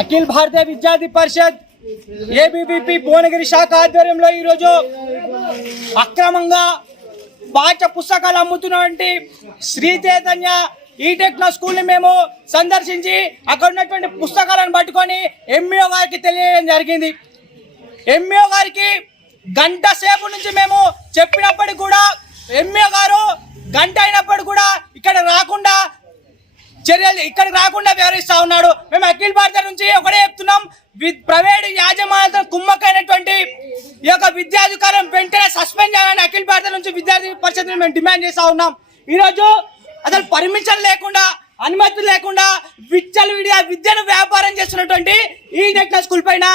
అఖిల భారతీయ విద్యార్థి పరిషత్ ఏబీవీపీ భువనగిరి శాఖ ఆధ్వర్యంలో ఈరోజు అక్రమంగా పాఠ్య పుస్తకాలు అమ్ముతున్నటువంటి శ్రీ చైతన్య ఈ-టెక్నో స్కూల్ని మేము సందర్శించి అక్కడ ఉన్నటువంటి పుస్తకాలను పట్టుకొని ఎంఈఓ గారికి తెలియజేయడం జరిగింది. ఎంఈఓ గారికి గంట సేపు నుంచి మేము చెప్పినప్పటికీ కూడా ఎంఈఓ గారు గంట అయినప్పుడు కూడా ఇక్కడికి రాకుండా వ్యవహరిస్తా ఉన్నాడు. మేము అఖిల భారత నుంచి ఒకటే చెప్తున్నాం, ప్రైవేటు యాజమాన్యంతో కుమ్మకైనటువంటి ఈ యొక్క విద్యాధికారం వెంటనే సస్పెండ్ చేయాలని అఖిల భారత నుంచి విద్యార్థి పరిషత్ మేము డిమాండ్ చేస్తా ఉన్నాం. ఈరోజు అసలు పర్మిషన్ లేకుండా, అనుమతి లేకుండా విద్యను వ్యాపారం చేస్తున్నటువంటి ఈ-టెక్నో స్కూల్ పైన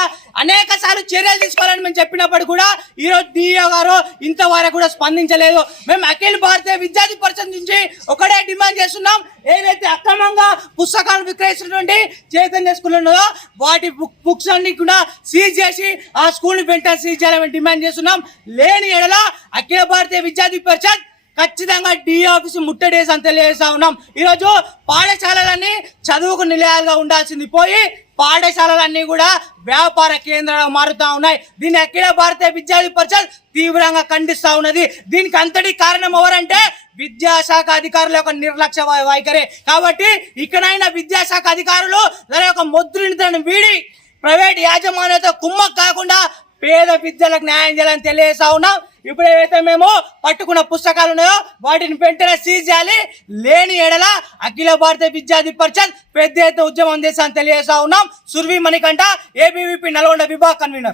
అనేక సార్లు చర్యలు తీసుకోవాలని మేము చెప్పినప్పుడు కూడా ఈరోజు డిఓ గారు ఇంతవరకు కూడా స్పందించలేదు. మేము అఖిల భారతీయ విద్యార్థి పరిషత్ నుంచి ఒకటే డిమాండ్ చేస్తున్నాం, ఏదైతే అక్రమంగా పుస్తకాలు విక్రయిస్తున్నటువంటి చైతన్య స్కూల్ ఉన్నదో వాటి బుక్స్ అన్ని కూడా సీజ్ చేసి ఆ స్కూల్ వెంటనే సీజ్ చేయాలని డిమాండ్ చేస్తున్నాం. లేని ఎడల అఖిల భారతీయ విద్యార్థి పరిషత్ ఖచ్చితంగా డిఓ ఆఫీస్ ముట్టడేసి అని తెలియజేస్తా ఉన్నాం. ఈరోజు పాఠశాలలన్నీ చదువుకు నిలయాలుగా ఉండాల్సింది పోయి పాఠశాలలన్నీ కూడా వ్యాపార కేంద్రాలు మారుతా ఉన్నాయి. దీన్ని అఖిల భారతీయ విద్యార్థి పరిషత్ తీవ్రంగా ఖండిస్తా ఉన్నది. దీనికి అంతటి కారణం ఎవరంటే విద్యాశాఖ అధికారుల యొక్క నిర్లక్ష్య వైఖరి. కాబట్టి ఇకనైనా విద్యాశాఖ అధికారులు తన యొక్క మొద్దునితనం వీడి ప్రైవేట్ యాజమాన్యంతో కుమ్మక్ కాకుండా పేద విద్యలకు న్యాయం చేయాలని తెలియజేస్తా ఉన్నాం. ఇప్పుడు ఏవైతే మేము పట్టుకున్న పుస్తకాలు ఉన్నాయో వాటిని వెంటనే సీజ్ చేయాలి. లేని ఎడల అఖిల భారతీయ విద్యార్థి పరిషత్ పెద్ద ఎత్తున ఉద్యమం చేస్తామని తెలియజేస్తా ఉన్నాం. సుర్వి మణికంఠ, ఏబీవీపీ నల్గొండ విభాగ కన్వీనర్.